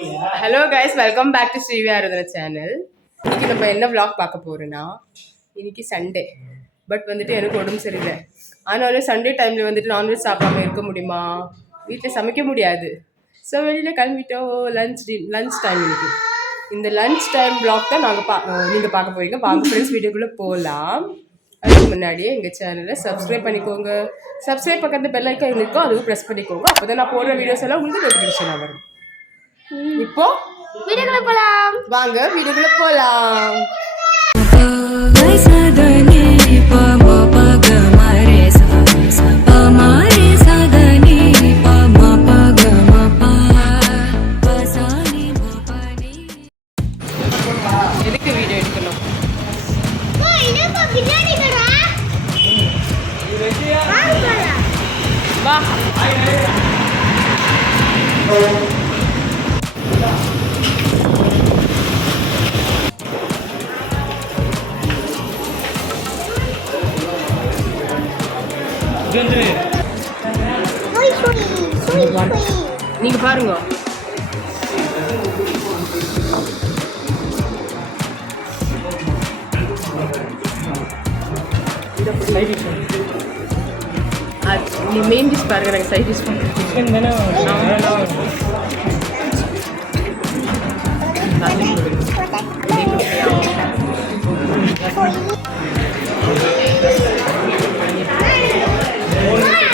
Hello guys, welcome back to Srivi Aradhana channel. இன்னைக்கு நம்ம என்ன vlog பார்க்க போறோம்னா, இன்னைக்கு சண்டே. பட் வந்துட்டு எனக்கு உடம்பு சரியில்லை. ஆனாலும் சண்டே டைமில் வந்துட்டு நான்வெஜ் சாப்பிடாம இருக்க முடியுமா? வீட்டில் சமைக்க முடியாது. ஸோ வெளியில் கிளம்பிட்டோம். லஞ்ச் டைம் இன்னைக்கு. இந்த லஞ்ச் டைம் vlog தான் நீங்கள் பார்க்க போறீங்க. வாங்க ஃப்ரெண்ட்ஸ், வீடியோக்குள்ளே போகலாம். அதுக்கு முன்னாடியே எங்கள் சேனலை சப்ஸ்கிரைப் பண்ணிக்கோங்க. சப்ஸ்கிரைப் பக்கத்து பெல் ஐக்கான் இருக்கோ, அதுவும் ப்ரெஸ் பண்ணிக்கோங்க. அப்போ தான் நான் போடுற வீடியோஸ் எல்லாம் உங்களுக்கு நோட்டிஃபிகேஷன் வரும். இப்போ வீடியோக்குள்ள போலாம். வாங்க வீடியோக்குள்ள போலாம். எதுக்கு வீடியோ எடுக்கணும்? வா. நீங்க பாருங்க. நீ மெயின் டிஷ் பாருங்க. நாங்கள் சைட் டிஷ் சிக்கன் தானே.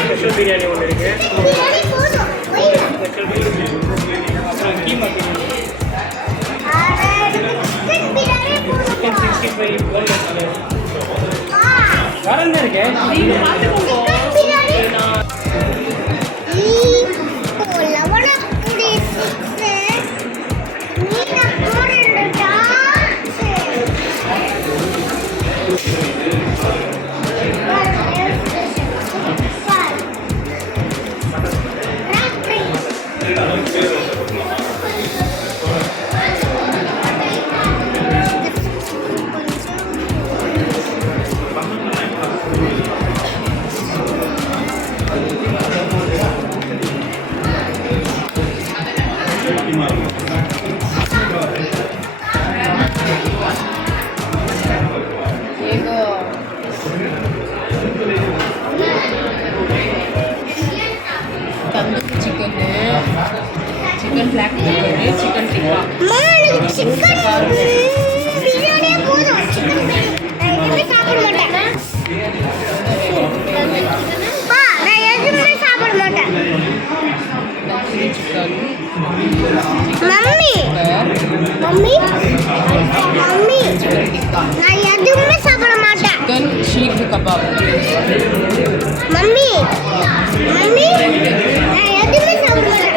ஸ்பெஷல் பிரியாணி ஒன்று இருக்கு. சிக்கன் 65 வரந்தா இருக்கேன். Chicken black chicken tikka chicken biryani போதும். நான் சாப்பிட மாட்டேன். பா, நான் எதுவுமே சாப்பிட மாட்டேன். மம்மி மம்மி மம்மி நான் எதுவுமே சாப்பிட மாட்டேன். चिकन शीख कबाब मम्मी मम्मी நான் எதுவுமே சாப்பிட மாட்டேன்.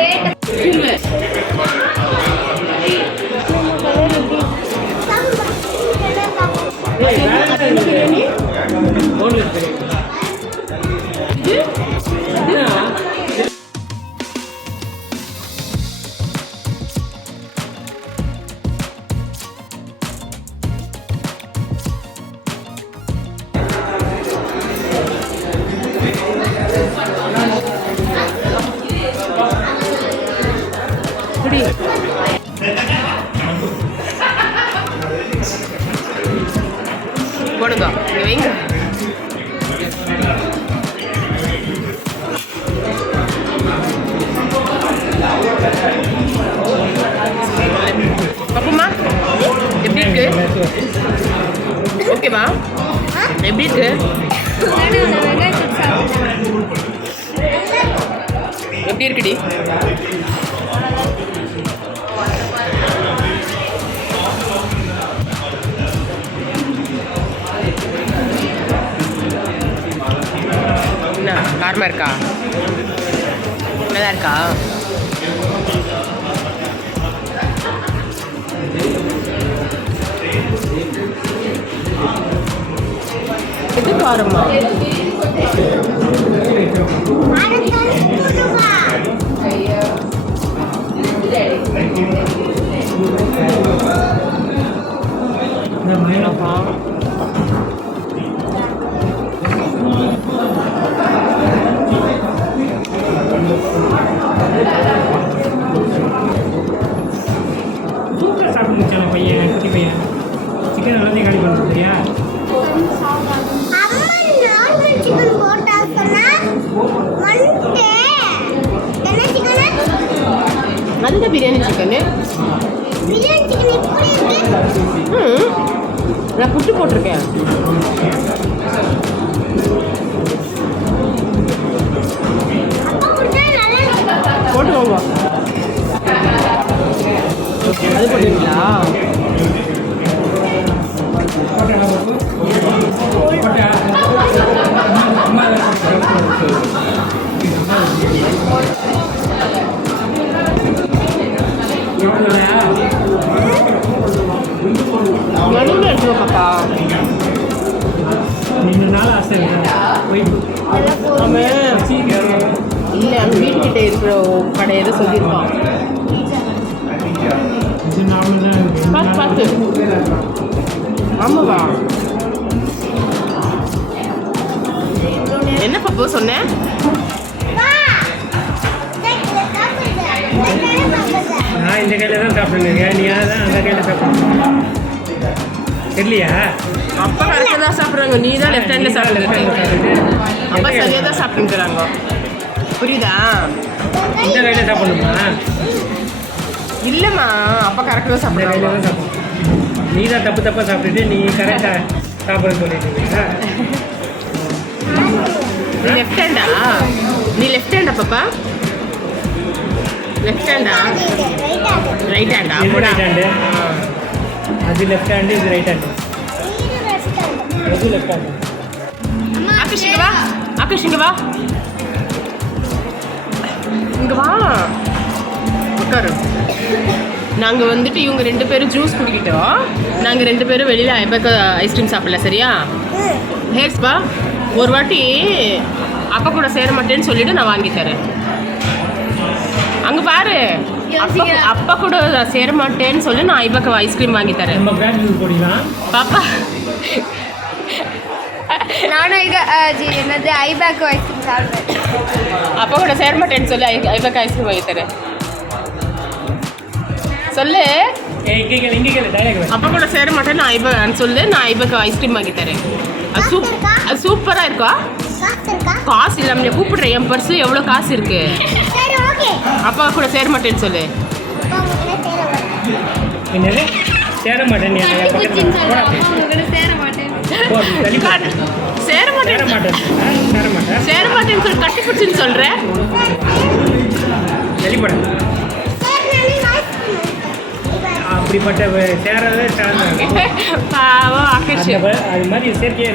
போடுங்க, வைங்க. பாப்புமா எப்படி இருக்கு? ஓகேவா? எப்படி இருக்கு? எப்படி இருக்குடி? காரமாக இருக்கா? நல்லா இருக்கா? இது காரமா? சிக்கன் எல்லாத்தையும் காலி பண்ணுறியா? அதுதான் பிரியாணி சிக்கனு. நான் புட்டு போட்டிருக்கேன். போட்டுக்கோங்க. அது போட்டுங்களா? நடுவில் எடுத்துக்கோப்பா. 2 நாள் ஆசை போயிட்டு இல்லை அங்கே வீட்டுக்கிட்ட இருக்கிற கடையை சொல்லியிருக்கான். பார்த்து பார்த்து. ஆமாவா? என்ன பப்போ சொன்னேன்? நான் இந்த கையில் தான் சாப்பிடுங்க. நீ தான் அந்த கையில் சாப்பிடுங்க. தெரியலையா? அப்பா கரெக்டாக தான் சாப்பிட்றாங்க. நீ தான் லெஃப்ட் ஹேண்டில் சாப்பிடுங்க. அப்பா சரியாக தான் சாப்பிட்டுக்கிறாங்க. புரியுதா? இந்த கையில் சாப்பிடணுமா? இல்லைம்மா, அப்பா கரெக்டாக தான் சாப்பிட்றாங்க. நீ தான் தப்பாக சாப்பிட்டுட்டு நீ கரெக்டாக சாப்பிட சொல்லிட்டு. நீ லெஃப்ட் ஹேண்டா? நீ லெஃப்ட் ஹேண்டா பாப்பா? லெஃப்ட் ஹேண்டா? ரைட் ஹேண்டா? Right hand. அது லெஃப்ட் ஹேண்டு, இது ரைட் ஹேண்டு. அது லெஃப்ட் ஹேண்டு. ஆகாஷ் இங்க வா. ஆகாஷ் இங்க வா. இங்க வா. உட்காரு. நாங்கள் வந்துட்டு இவங்க 2 பேரும் ஜூஸ் குடிக்கிட்டோம். நாங்கள் 2 பேரும் வெளியில் ஐபேக் ஐஸ்கிரீம் சாப்பிடல. சரியா? ஹேர்ஸ்பா ஒரு வாட்டி அப்பா கூட சேர மாட்டேன்னு சொல்லிட்டு நான் வாங்கி தரேன். அங்கே பாரு, அப்பா கூட சேர மாட்டேன்னு சொல்லி நான் ஐபேக் ஐஸ்கிரீம் வாங்கி தரேன். நம்ம பேக் போடலாம் பாப்பா. நானும் என்னது ஐபேக் ஐஸ்கிரீம் சாப்பிடுவேன். அப்பா கூட சேர மாட்டேன்னு சொல்லி ஐபேக் ஐஸ்கிரீம் வாங்கி தரேன். சொல்லு. அப்பா கூட சேர மாட்டேன் நான் ஐபேக் சொல்லு. நான் ஐபேக் ஐஸ்கிரீம் வாங்கி தரேன். அது சூப்பராக இருக்கா? காசு இல்லாமல் கூப்பிடுறேன். என் பர்ஸு எவ்வளோ காசு இருக்கு. அப்பா கூட சேர மாட்டேன்னு சொல்லு. என்னது சேர மாட்டேன்? சேர மாட்டேன்னு சொல்லி கட்டி பிடிச்சின்னு சொல்கிறேன். அப்படிப்பட்ட சேரவே பாவம் ஆகாஷ். அது மாதிரி சேர்க்கையே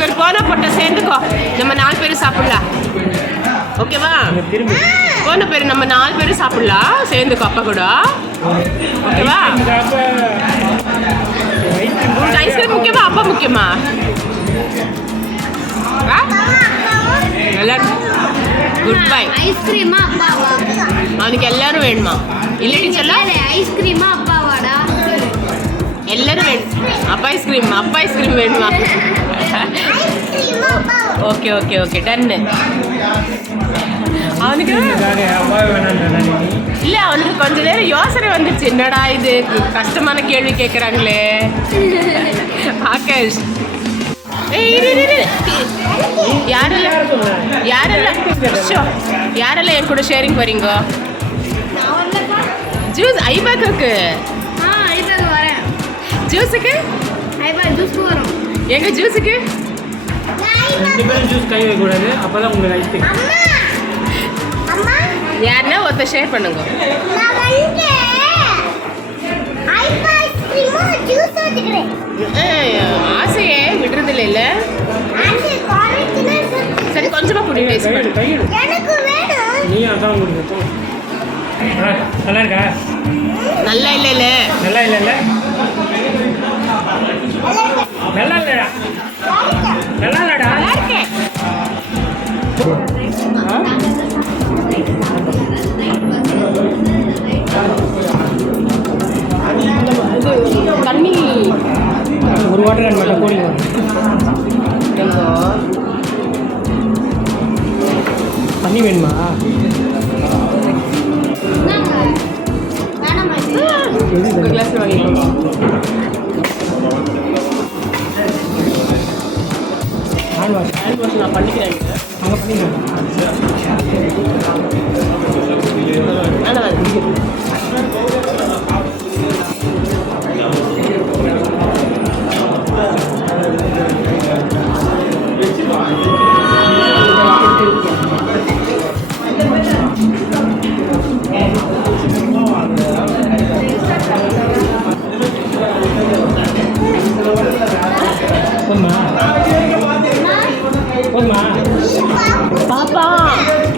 சரி போன போட்ட சேர்ந்துக்கோ. நம்ம 4 பேரும் சாப்பிடலாம். ஓகேவா? திரும்பி போன பேர் நம்ம 4 பேரும் சாப்பிடலாம். சேர்ந்துக்கோ அப்பா கூட. ஓகேவா? உங்களுக்கு ஐஸ்கிரீம் முக்கியமா அப்பா முக்கியமா? எல்லாரும் குட் பை. ஐஸ்கிரீமா அப்பாவா? அவனுக்கு எல்லாரும் வேணுமா? இல்லடி சொல்ல ஐஸ்கிரீமா அப்பாவாடா? எல்லாரும் வேணும். அப்பா ஐஸ்கிரீம் வேணுமா? ஓகே ஓகே ஓகே டன்னு. அவனுக்கு இல்லை, அவனுக்கு கொஞ்ச நேரம் யோசனை வந்துச்சு. என்னடா இது கஷ்டமான கேள்வி கேட்குறாங்களே. ஆகாஷ் யாரெல்லாம் என் கூட ஷேரிங் போறீங்க? ஜூஸ் ஐபேக்கு வரேன். ஜூஸுக்கு ஜூஸ் வரும். எங்க ஜூஸுக்கு 2 பேரும் ஜூஸ் கை வைக்கக்கூடாது. அப்போ தான் உங்களுக்கு ஐஸ்கிரீம். யாருன்னா ஒருத்தர் ஷேர் பண்ணுங்க. ஆசையே விடுறதில்ல. இல்லை சரி கொஞ்சமாக குடி. டேஸ்ட் பண்ணு. நீ அதான் குடிக்க. நல்லா இருக்கா? நல்லா இல்லைல்ல. நல்லா இல்லைல்ல. நல்லா இல்லடா. நல்லா இல்லடா. நல்லா இருக்கேன். தண்ணி ஒரு வாட்டர் மட்டும் போடுங்க. தண்ணி வேணுமா? ஒரு கிளாஸ் வாங்கிக்கோங்க. போர்ஷன் நான் பண்ணிக்கிறேன். அங்கே பண்ணிக்கலாம். ஆனால் பாப்பா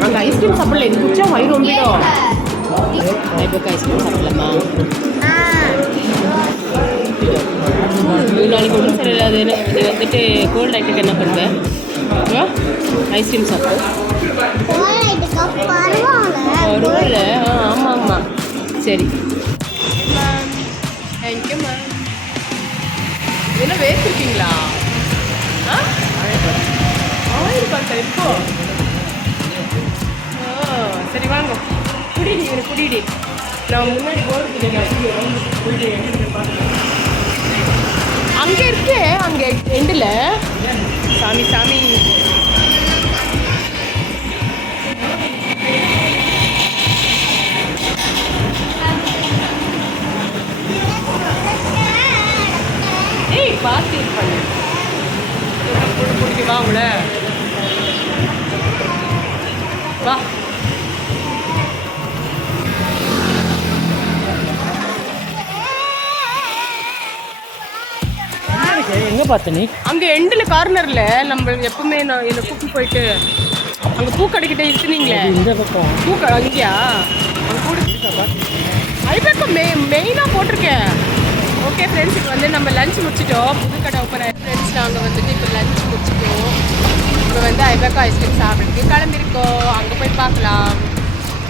அங்கே ஐஸ்கிரீம் சாப்பிடல, இது குடிச்சா வயிறு ரொம்பிடும். ஐபக்கு ஐஸ்கிரீம் சாப்பிடலாமா? நாளைக்கு ஒன்றும் சரியில்லாது. இது வந்துட்டு கோல்ட் ஆகிட்டுக்கு என்ன பண்ணுவேன்? ஐஸ்கிரீம் சாப்பிடு. பரவாயில்ல. ஆமாம் ஆமாம். சரி மேம், தேங்க்யூ மேம். இதெல்லாம் வேர்த்துருக்கீங்களா? ஆயிரம் பார்த்தா இப்போ. சரி வாங்க, குடிடி இவரு குடிடி. நான் முன்னாடி போகிறதுக்கு அங்கே இருக்கு, அங்கே எண்டில். சாமி சாமி. ஏய் பார்த்து இது பண்ணு. பிடிக்குமா உங்களை? வா. எங்கே பார்த்த நீ? அங்கே எண்டில் கார்னரில் நம்ம எப்பவுமே நான் என்னை கூப்பிட்டு போயிட்டு அங்கே பூ கடைக்கிட்ட இருக்குனீங்களே. இந்த பக்கம் பூ அங்கேயா? அங்கே கூட ஐபக்கம் மெயினாக போட்டிருக்கேன். ஓகே ஃப்ரெண்ட்ஸ், இப்போ வந்து நம்ம லஞ்ச் முடிச்சிட்டோம். புது கடை ஓப்பன் ஆகி ஃப்ரெண்ட்ஸ் நாங்கள் வந்துட்டு இப்போ லஞ்ச் முடிச்சிட்டோம். இப்போ வந்து ஐபக்கா ஐஸ்கிரீம் சாப்பிட்றதுக்கு கிளம்பிருக்கோம். அங்கே போய் பார்க்கலாம்.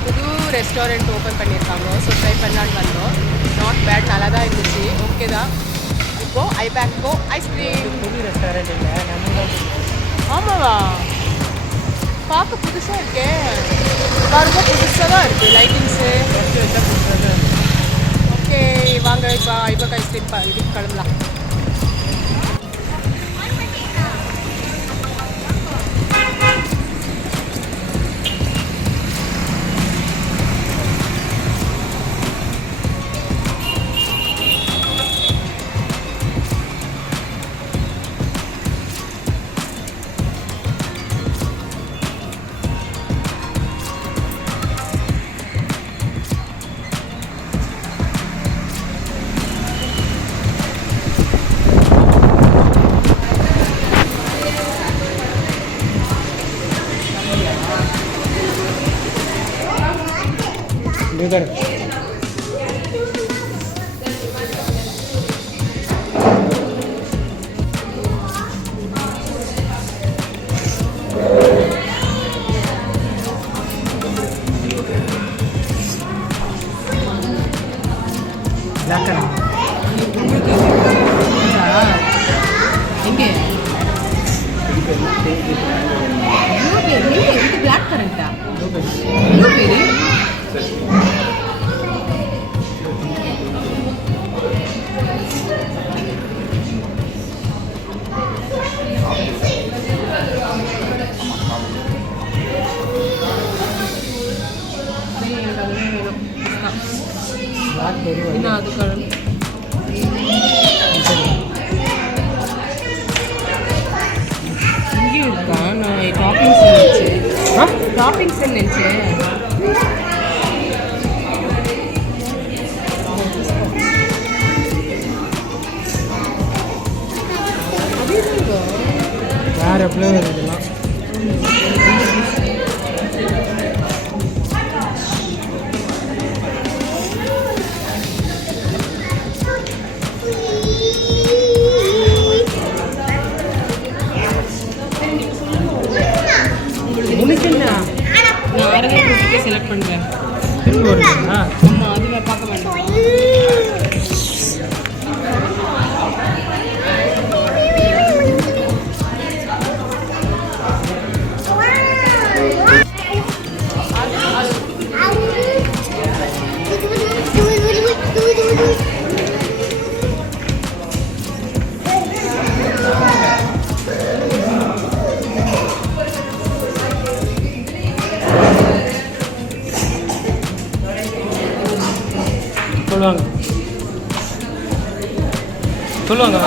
புது ரெஸ்டாரண்ட் ஓப்பன் பண்ணியிருக்காங்க. ஸோ ட்ரை பண்ணலான்னு வந்தோம். நாட் பேட், நல்லா தான் இருந்துச்சு. ஓகே தான். இப்போது ஐபேக்கோ ஐஸ்கிரீம். புது ரெஸ்டாரண்ட் இல்லை, நம்ம ஆமாவா? பார்க்க புதுசாக இருக்கே. பாருங்க, புதுசாக தான் இருக்குது. லைட்டிங்ஸு வச்சா புதுசாக தான் இருக்குது. ஓகே வாங்க, இப்போ ஐபக் ஐஸ்கிரீம் இதுக்கு கிளம்பலாம். इधर எங்கே இது பிளாக் கரண்டா? பேரு இன்னும் அது கலந்து இங்கேயும் இருக்கா? நான் டாப்பிங்ஸ் நினச்சேன். டாப்பிங்ஸ் நினச்சேன். வேறு ஃப்ளேவர் இதெல்லாம். நான் ஆரவே செலக்ட் பண்ணுவேன். திரும்ப வருதுங்களா? ஆமாம், அது நான் பார்க்க வேண்டாம். சொல்லுவாங்க சொல்லுவாங்க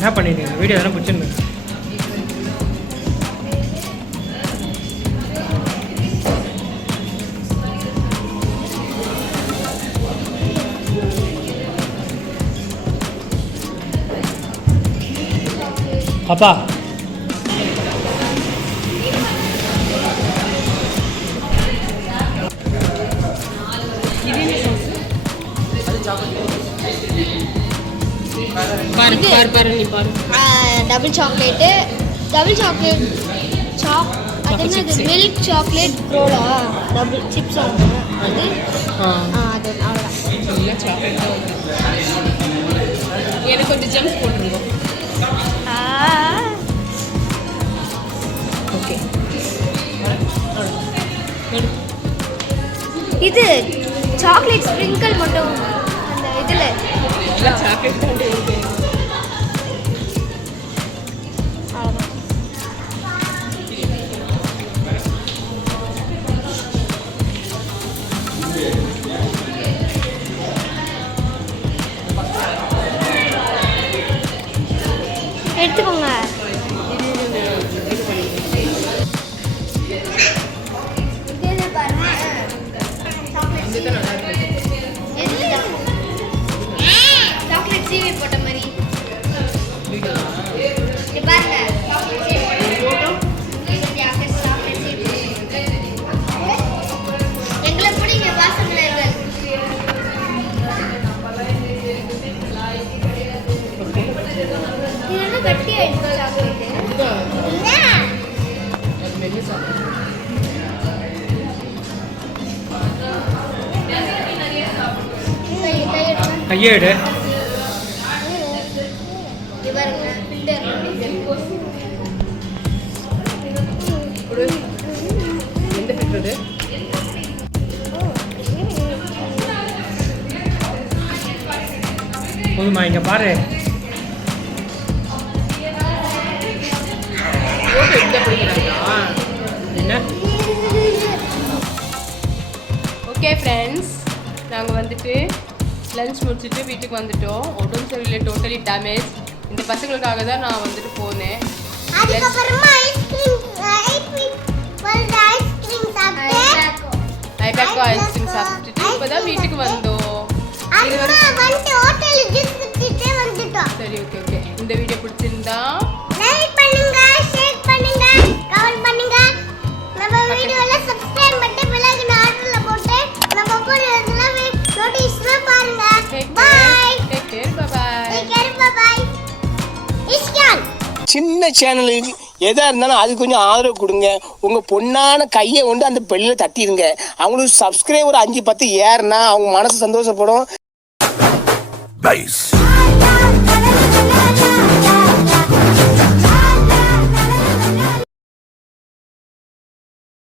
என்ன பண்ணிட்டீங்க வீடியோ தானே பிடிச்சிருந்தேன் அப்பா பாரு நீ பாரு. டபுள் சாக்லேட் அது என்னது மில்க் சாக்லேட் ரோலா டபுள் சிப்ஸ் அது அது அவ்வளோதான் இல்லை சாக்லேட் தான் எனக்கு கொஞ்சம் ஜம்ப் போட்டுருந்தோம். ஓகே இது சாக்லேட் ஸ்ப்ரிங்கிள் மட்டும் அந்த இதில் சாக்லேட் தான் இருக்கு. எடுத்துக்கோங்க. சாக்லேட் சீவி போட்ட மாதிரி பாருங்க. எங்களை பிடிங்க பாசங்களர்கள். இது என்ன கட்டி ஆயிடுச்சு சாக்லேட்? கையேடு எந்த பிக்கிறது போதுமா இங்கே பாரு என்ன ஓகே ஃப்ரெண்ட்ஸ், நாங்கள் வந்துட்டு லஞ்ச் முடிச்சுட்டு வீட்டுக்கு வந்துட்டோம். உடம்பு சரியில்லை, டோட்டலி டேமேஜ். இந்த பசங்களுக்காக தான் நான் வந்துட்டு போனேன். ஐபேக்கோ ஐஸ்கிரீம் சாப்பிட்டுட்டு இப்போ தான் வீட்டுக்கு வந்தோம். சரி, ஓகே ஓகே. இந்த வீடியோ பிடிச்சிருந்தா லைக் பண்ணுங்க, ஷேர் பண்ணுங்க, கமெண்ட் பண்ணுங்க. நம்ம வீடியோல சப்ஸ்கிரைப் பண்ணி பெல் ஐகான் ஆல்ல போட்டு நம்ம போடுறதுல நோட்டிஃபிகேஷன் பாருங்க. Bye take care, bye bye. ISKCON சின்ன சேனலுக்கு எதா இருந்தாலும் அது கொஞ்சம் ஆதரவு கொடுங்க. உங்க பொண்ணான கையை கொண்டு அந்த பெல்லில தட்டிடுங்க. அவங்களுக்கு சப்ஸ்கிரைபர் 5-10 ஏறுனா அவங்க மனசு சந்தோஷப்படும்.